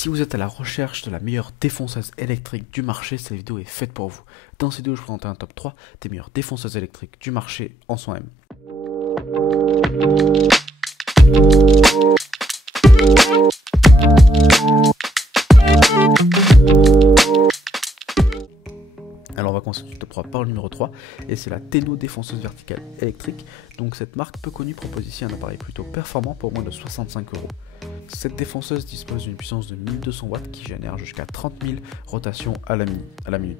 Si vous êtes à la recherche de la meilleure défonceuse électrique du marché, cette vidéo est faite pour vous. Dans cette vidéo, je vous présente un top 3 des meilleures défonceuses électriques du marché en son M. Alors on va commencer le top 3 par le numéro 3 et c'est la Tenno défonceuse verticale électrique. Donc cette marque peu connue propose ici un appareil plutôt performant pour moins de 65 €. Cette défonceuse dispose d'une puissance de 1200 watts qui génère jusqu'à 30 000 rotations à la minute.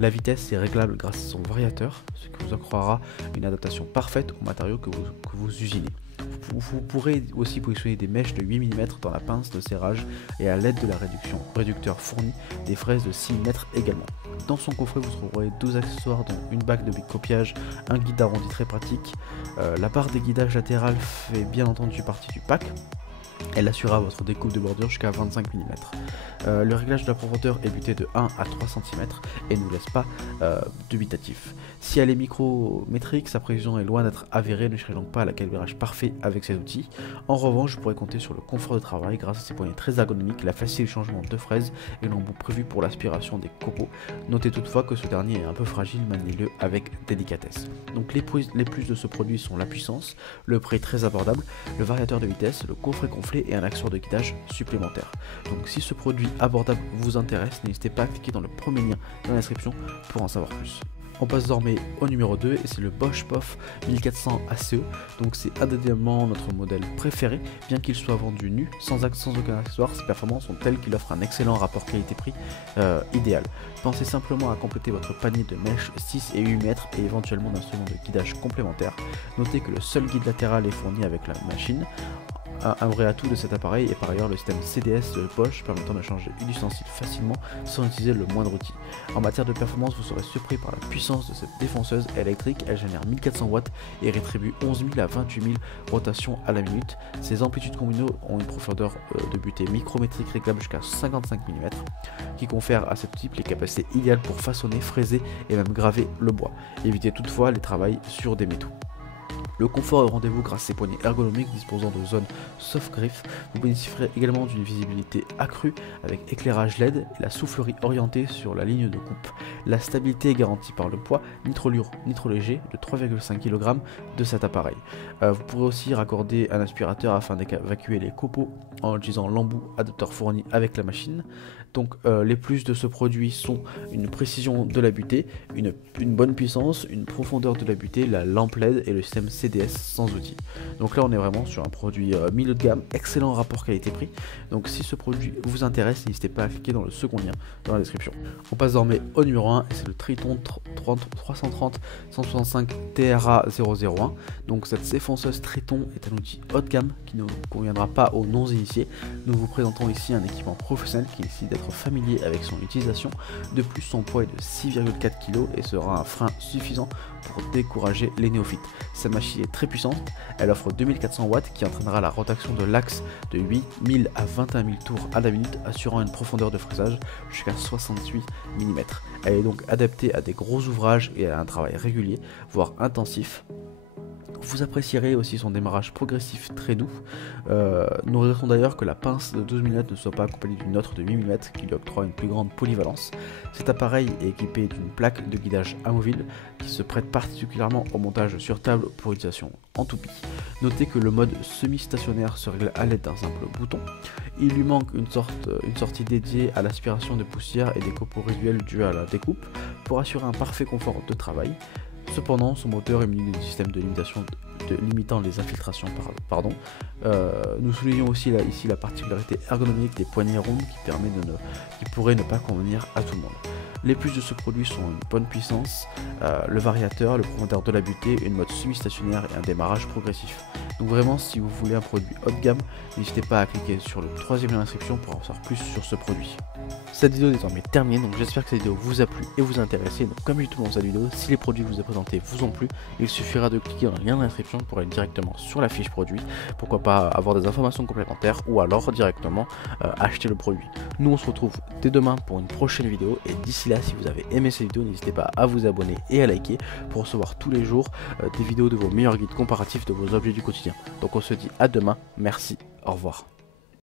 La vitesse est réglable grâce à son variateur, ce qui vous accroira une adaptation parfaite aux matériaux que vous usinez. Vous pourrez aussi positionner des mèches de 8 mm dans la pince de serrage et à l'aide de la réducteur fourni, des fraises de 6 mm également. Dans son coffret, vous trouverez 12 accessoires dont une bague de copiage, un guide arrondi très pratique. La barre des guidages latérales fait bien entendu partie du pack. Elle assurera votre découpe de bordure jusqu'à 25 mm. Le réglage de la profondeur est buté de 1 à 3 cm et ne vous laisse pas dubitatif. Si elle est micrométrique, sa précision est loin d'être avérée, ne cherchez donc pas à la calibrage parfait avec ces outils. En revanche, vous pourrez compter sur le confort de travail grâce à ses poignées très ergonomiques, la facile changement de fraises et l'embout prévu pour l'aspiration des copeaux. Notez toutefois que ce dernier est un peu fragile, maniez-le avec délicatesse. Donc les plus de ce produit sont la puissance, le prix très abordable, le variateur de vitesse, le coffret gonflé et un accessoire de guidage supplémentaire. Donc si ce produit abordable vous intéresse, n'hésitez pas à cliquer dans le premier lien dans la description pour en savoir plus. On passe désormais au numéro 2 et c'est le Bosch POF 1400 ACE. Donc c'est indéniablement notre modèle préféré, bien qu'il soit vendu nu, sans aucun accessoire. Ses performances sont telles qu'il offre un excellent rapport qualité-prix idéal. Pensez simplement à compléter votre panier de mèches 6 et 8 mètres et éventuellement d'instruments de guidage complémentaires. Notez que le seul guide latéral est fourni avec la machine. Un vrai atout de cet appareil est par ailleurs le système CDS de Bosch permettant de changer d'ustensile facilement sans utiliser le moindre outil. En matière de performance, vous serez surpris par la puissance de cette défonceuse électrique. Elle génère 1400 watts et rétribue 11 000 à 28 000 rotations à la minute. Ses amplitudes combinées ont une profondeur de butée micrométrique réglable jusqu'à 55 mm qui confère à cette type les capacités idéales pour façonner, fraiser et même graver le bois. Évitez toutefois les travaux sur des métaux. Le confort est au rendez-vous grâce à ses poignées ergonomiques disposant de zones soft grip. Vous bénéficierez également d'une visibilité accrue avec éclairage LED et la soufflerie orientée sur la ligne de coupe. La stabilité est garantie par le poids ni trop lourd ni trop léger de 3,5 kg de cet appareil. Vous pourrez aussi raccorder un aspirateur afin d'évacuer les copeaux en utilisant l'embout adapteur fourni avec la machine. Donc les plus de ce produit sont une précision de la butée, une bonne puissance, une profondeur de la butée, la lampe LED et le système CDS sans outil. Donc là on est vraiment sur un produit milieu de gamme, excellent rapport qualité-prix. Donc si ce produit vous intéresse, n'hésitez pas à cliquer dans le second lien dans la description. On passe désormais au numéro 1 et c'est le Triton 330 165 TRA 001. Donc cette défonceuse Triton est un outil haut de gamme qui ne conviendra pas aux non-initiés. Nous vous présentons ici un équipement professionnel qui décide d'être familier avec son utilisation. De plus, son poids est de 6,4 kg et sera un frein suffisant pour décourager les néophytes. Sa machine est très puissante, elle offre 2400 watts qui entraînera la rotation de l'axe de 8000 à 21 000 tours à la minute, assurant une profondeur de fraisage jusqu'à 68 mm. Elle est donc adaptée à des gros ouvrages et à un travail régulier, voire intensif. Vous apprécierez aussi son démarrage progressif très doux. Nous regrettons d'ailleurs que la pince de 12 mm ne soit pas accompagnée d'une autre de 8 mm qui lui octroie une plus grande polyvalence. Cet appareil est équipé d'une plaque de guidage amovible qui se prête particulièrement au montage sur table pour utilisation en toupie. Notez que le mode semi-stationnaire se règle à l'aide d'un simple bouton. Il lui manque une sortie dédiée à l'aspiration de poussière et des copeaux résiduels dus à la découpe pour assurer un parfait confort de travail. Cependant, son moteur est muni d'un système de limitant les infiltrations. Nous soulignons aussi ici la particularité ergonomique des poignées rondes qui pourrait ne pas convenir à tout le monde. Les plus de ce produit sont une bonne puissance, le variateur, le profondeur de la butée, une mode semi-stationnaire et un démarrage progressif. Donc vraiment, si vous voulez un produit haut de gamme, n'hésitez pas à cliquer sur le troisième lien d'inscription pour en savoir plus sur ce produit. Cette vidéo est désormais terminée, donc j'espère que cette vidéo vous a plu et vous a intéressé. Donc comme tout dans cette vidéo, si les produits que je vous ai présentés vous ont plu, il suffira de cliquer dans le lien d'inscription pour aller directement sur la fiche produit. Pourquoi pas avoir des informations complémentaires ou alors directement acheter le produit. Nous on se retrouve dès demain pour une prochaine vidéo et d'ici là, si vous avez aimé cette vidéo, n'hésitez pas à vous abonner et à liker pour recevoir tous les jours des vidéos de vos meilleurs guides comparatifs de vos objets du quotidien. Donc on se dit à demain, merci, au revoir.